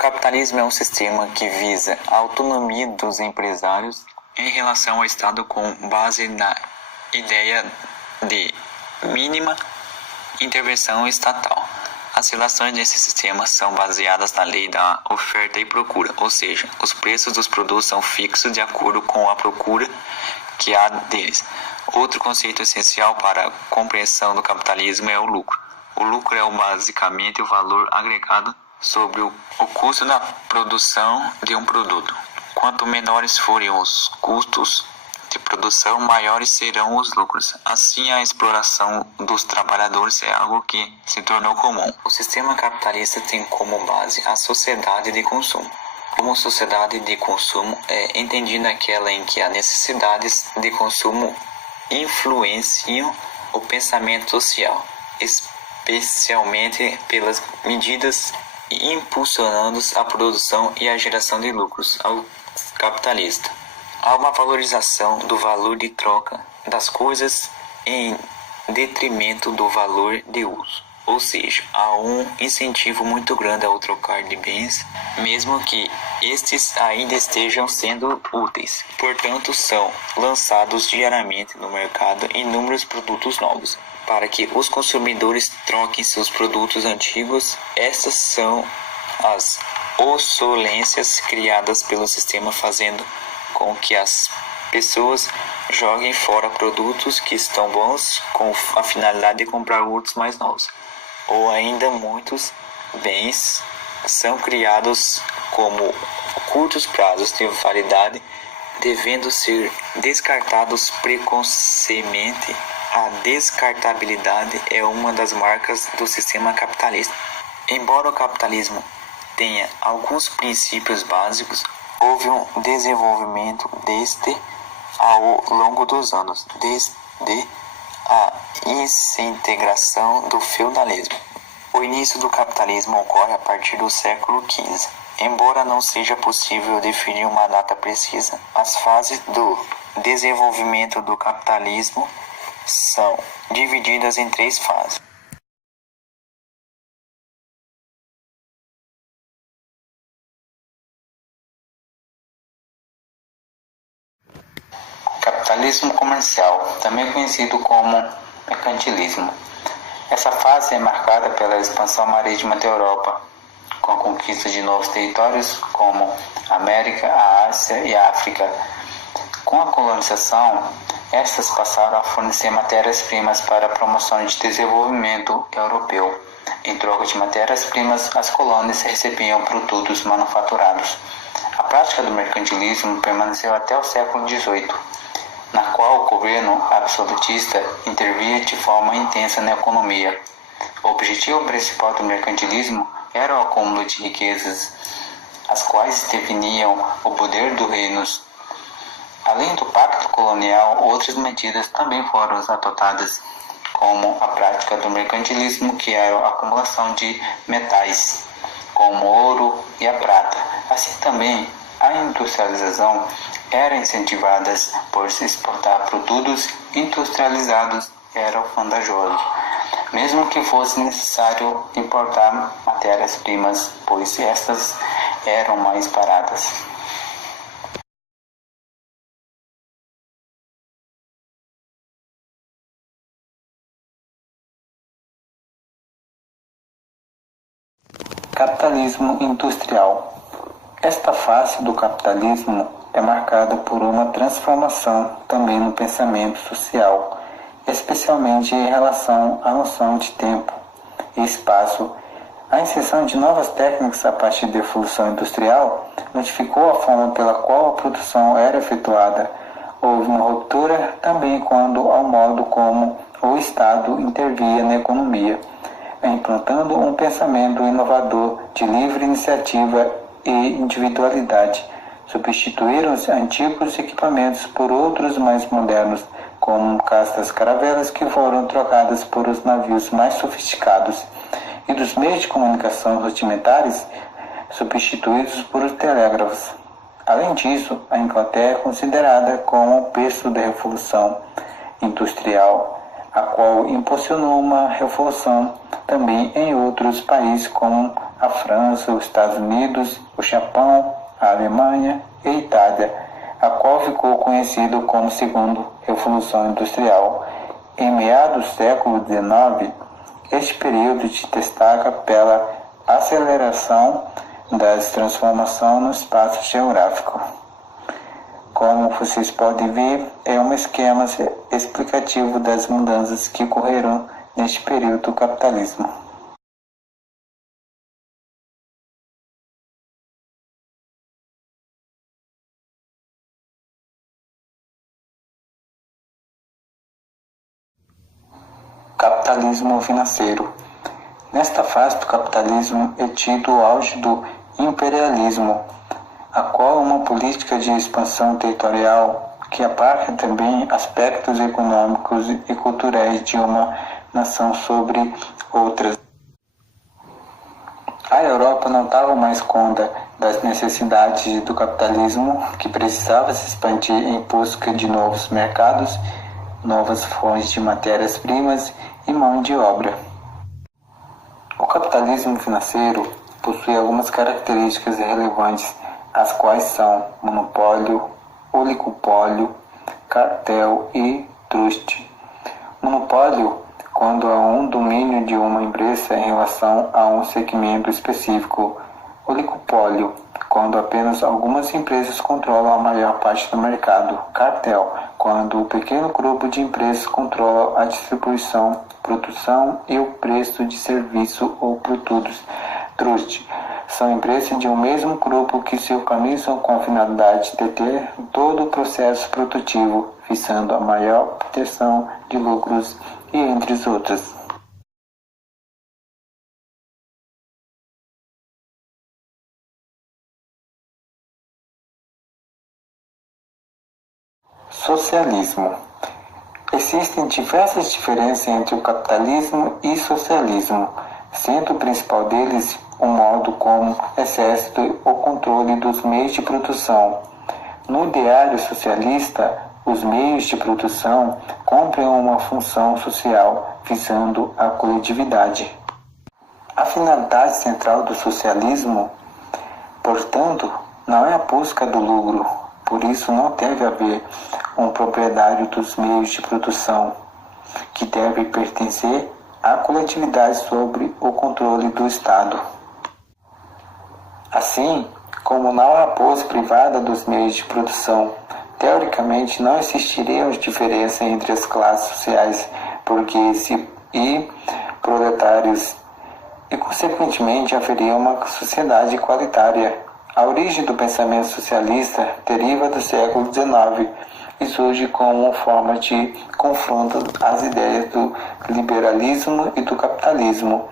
capitalismo é um sistema que visa a autonomia dos empresários em relação ao Estado com base na ideia de mínima intervenção estatal. As relações desse sistema são baseadas na lei da oferta e procura, ou seja, os preços dos produtos são fixos de acordo com a procura que há deles. Outro conceito essencial para a compreensão do capitalismo é o lucro. O lucro é basicamente o valor agregado sobre o custo da produção de um produto. Quanto menores forem os custos de produção, maiores serão os lucros. Assim, a exploração dos trabalhadores é algo que se tornou comum. O sistema capitalista tem como base a sociedade de consumo. Como sociedade de consumo é entendida aquela em que as necessidades de consumo influenciam o pensamento social, especialmente pelas medidas impulsionando a produção e a geração de lucros ao capitalista. Há uma valorização do valor de troca das coisas em detrimento do valor de uso. Ou seja, há um incentivo muito grande ao trocar de bens, mesmo que estes ainda estejam sendo úteis. Portanto, são lançados diariamente no mercado inúmeros produtos novos. Para que os consumidores troquem seus produtos antigos, estas são as obsolências criadas pelo sistema, fazendo com que as pessoas joguem fora produtos que estão bons com a finalidade de comprar outros mais novos. Ou ainda muitos bens são criados como curtos prazos de validade, devendo ser descartados precocemente. A descartabilidade é uma das marcas do sistema capitalista. Embora o capitalismo tenha alguns princípios básicos, houve um desenvolvimento deste ao longo dos anos, desde a desintegração do feudalismo. O início do capitalismo ocorre a partir do século XV. Embora não seja possível definir uma data precisa, as fases do desenvolvimento do capitalismo são divididas em 3 fases. Capitalismo comercial, também conhecido como mercantilismo. Essa fase é marcada pela expansão marítima da Europa, com a conquista de novos territórios como a América, a Ásia e a África. Com a colonização, estas passaram a fornecer matérias-primas para a promoção de desenvolvimento europeu. Em troca de matérias-primas, as colônias recebiam produtos manufaturados. A prática do mercantilismo permaneceu até o século XVIII, na qual o governo absolutista intervia de forma intensa na economia. O objetivo principal do mercantilismo era o acúmulo de riquezas, as quais definiam o poder dos reinos. Além do pacto colonial, outras medidas também foram adotadas, como a prática do mercantilismo, que era a acumulação de metais, como o ouro e a prata. Assim também, a industrialização era incentivada por se exportar produtos industrializados, eram vantajosos, mesmo que fosse necessário importar matérias-primas, pois estas eram mais baratas. Capitalismo industrial. Esta fase do capitalismo é marcada por uma transformação também no pensamento social, especialmente em relação à noção de tempo e espaço. A inserção de novas técnicas a partir da evolução industrial modificou a forma pela qual a produção era efetuada. Houve uma ruptura também quanto ao modo como o Estado intervia na economia, implantando um pensamento inovador de livre iniciativa e individualidade. Substituíram os antigos equipamentos por outros mais modernos, como castas caravelas que foram trocadas por os navios mais sofisticados, e dos meios de comunicação rudimentares substituídos por os telégrafos. Além disso, a Inglaterra é considerada como o berço da Revolução Industrial, a qual impulsionou uma revolução também em outros países como a França, os Estados Unidos, o Japão, a Alemanha e a Itália, a qual ficou conhecido como Segunda Revolução Industrial. Em meados do século XIX, este período se destaca pela aceleração das transformações no espaço geográfico. Como vocês podem ver, é um esquema explicativo das mudanças que ocorreram neste período do capitalismo. Capitalismo financeiro. Nesta fase do capitalismo é tido o auge do imperialismo, a qual é uma política de expansão territorial que abarca também aspectos econômicos e culturais de uma nação sobre outras. A Europa não dava mais conta das necessidades do capitalismo, que precisava se expandir em busca de novos mercados, novas fontes de matérias-primas e mão de obra. O capitalismo financeiro possui algumas características relevantes, as quais são monopólio, oligopólio, cartel e trust. Monopólio, quando há um domínio de uma empresa em relação a um segmento específico. Oligopólio, quando apenas algumas empresas controlam a maior parte do mercado. Cartel, quando um pequeno grupo de empresas controla a distribuição, produção e o preço de serviço ou produtos. Trust, são empresas de um mesmo grupo que se organizam com a finalidade de ter todo o processo produtivo, visando a maior obtenção de lucros e entre os outros. Socialismo. Existem diversas diferenças entre o capitalismo e socialismo, sendo o principal deles o modo como exerce o controle dos meios de produção. No ideário socialista, os meios de produção cumprem uma função social, visando a coletividade. A finalidade central do socialismo, portanto, não é a busca do lucro, por isso não deve haver um proprietário dos meios de produção, que deve pertencer à coletividade sob o controle do Estado. Assim, como não há posse privada dos meios de produção, teoricamente não existiriam diferenças entre as classes sociais burgueses e proletários, e consequentemente haveria uma sociedade igualitária. A origem do pensamento socialista deriva do século XIX e surge como uma forma de confronto às ideias do liberalismo e do capitalismo.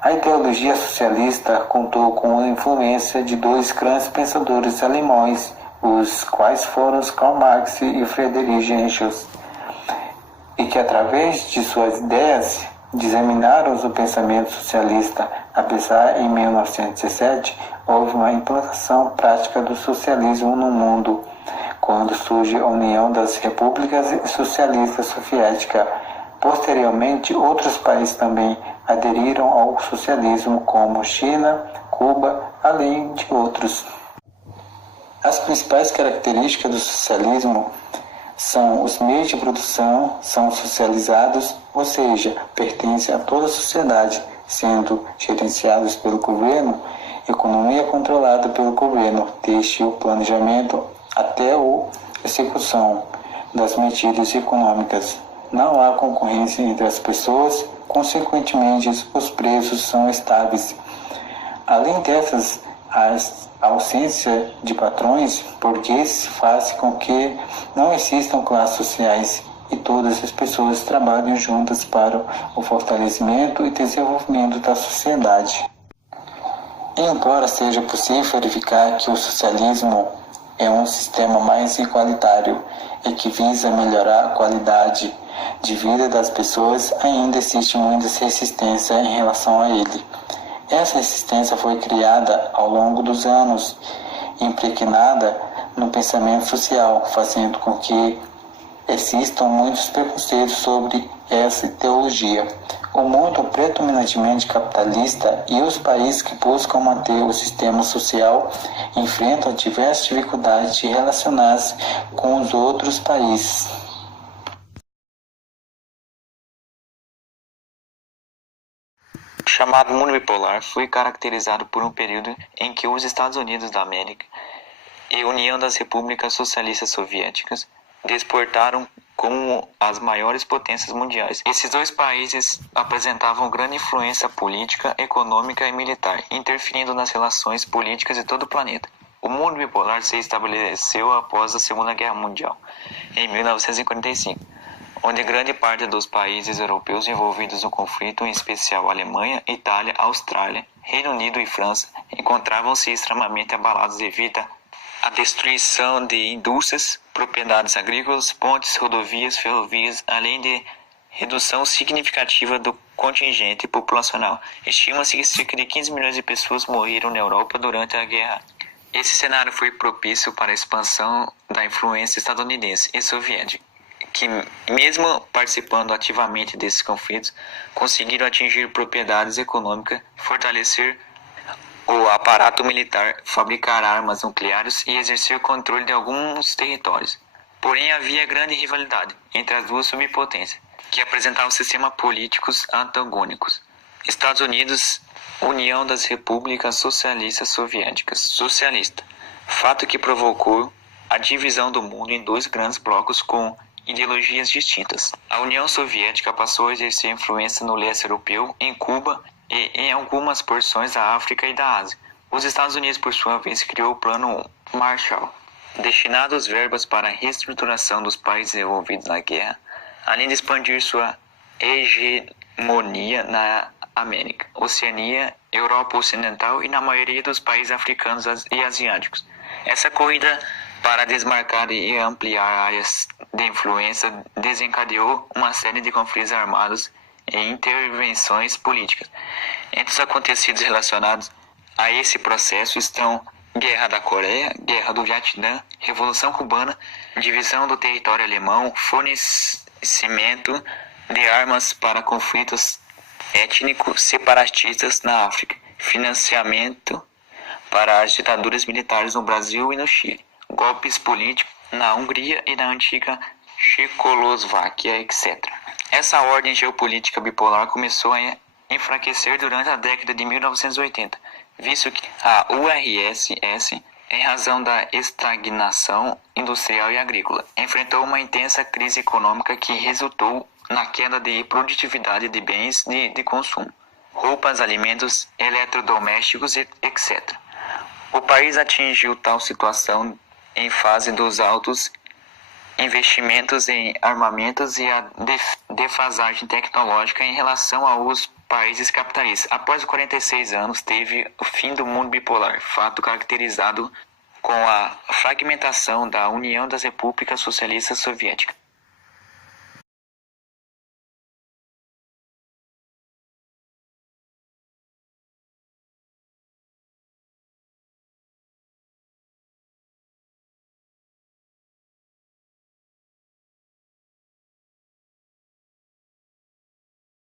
A ideologia socialista contou com a influência de dois grandes pensadores alemães, os quais foram Karl Marx e Friedrich Engels, e que através de suas ideias disseminaram o pensamento socialista. Apesar, em 1917, houve uma implantação prática do socialismo no mundo, quando surge a União das Repúblicas Socialistas Soviéticas. Posteriormente, outros países também aderiram ao socialismo, como China, Cuba, além de outros. As principais características do socialismo são os meios de produção são socializados, ou seja, pertencem a toda a sociedade, sendo gerenciados pelo governo, economia controlada pelo governo, desde o planejamento até a execução das medidas econômicas. Não há concorrência entre as pessoas, consequentemente os preços são estáveis. Além dessas, a ausência de patrões burgueses faz com que não existam classes sociais e todas as pessoas trabalham juntas para o fortalecimento e desenvolvimento da sociedade. Embora seja possível verificar que o socialismo é um sistema mais igualitário e que visa melhorar a qualidade de vida das pessoas, ainda existe muita resistência em relação a ele. Essa resistência foi criada ao longo dos anos, impregnada no pensamento social, fazendo com que existam muitos preconceitos sobre essa teologia. O mundo predominantemente capitalista e os países que buscam manter o sistema social enfrentam diversas dificuldades de relacionar-se com os outros países. O chamado mundo bipolar foi caracterizado por um período em que os Estados Unidos da América e a União das Repúblicas Socialistas Soviéticas desportaram como as maiores potências mundiais. Esses dois países apresentavam grande influência política, econômica e militar, interferindo nas relações políticas de todo o planeta. O mundo bipolar se estabeleceu após a Segunda Guerra Mundial, em 1945, onde grande parte dos países europeus envolvidos no conflito, em especial Alemanha, Itália, Austrália, Reino Unido e França, encontravam-se extremamente abalados devido à destruição de indústrias, propriedades agrícolas, pontes, rodovias, ferrovias, além de redução significativa do contingente populacional. Estima-se que cerca de 15 milhões de pessoas morreram na Europa durante a guerra. Esse cenário foi propício para a expansão da influência estadunidense e soviética, que, mesmo participando ativamente desses conflitos, conseguiram atingir propriedades econômicas, fortalecer o aparato militar, fabricar armas nucleares e exercer controle de alguns territórios. Porém, havia grande rivalidade entre as duas subpotências, que apresentavam sistemas políticos antagônicos. Estados Unidos, União das Repúblicas Socialistas Soviéticas, socialista, fato que provocou a divisão do mundo em dois grandes blocos com ideologias distintas. A União Soviética passou a exercer influência no leste europeu, em Cuba e em algumas porções da África e da Ásia. Os Estados Unidos, por sua vez, criou o Plano Marshall, destinado às verbas para a reestruturação dos países envolvidos na guerra, além de expandir sua hegemonia na América, Oceania, Europa Ocidental e na maioria dos países africanos e asiáticos. Essa corrida para desmarcar e ampliar áreas de influência desencadeou uma série de conflitos armados e intervenções políticas. Entre os acontecidos relacionados a esse processo estão Guerra da Coreia, Guerra do Vietnã, Revolução Cubana, divisão do território alemão, fornecimento de armas para conflitos étnicos separatistas na África, financiamento para as ditaduras militares no Brasil e no Chile, golpes políticos na Hungria e na antiga Checoslováquia, etc. Essa ordem geopolítica bipolar começou a enfraquecer durante a década de 1980, visto que a URSS, em razão da estagnação industrial e agrícola, enfrentou uma intensa crise econômica que resultou na queda de produtividade de bens de consumo, roupas, alimentos, eletrodomésticos, etc. O país atingiu tal situação em fase dos altos investimentos em armamentos e a defasagem tecnológica em relação aos países capitalistas. Após 46 anos, teve o fim do mundo bipolar, fato caracterizado com a fragmentação da União das Repúblicas Socialistas Soviéticas.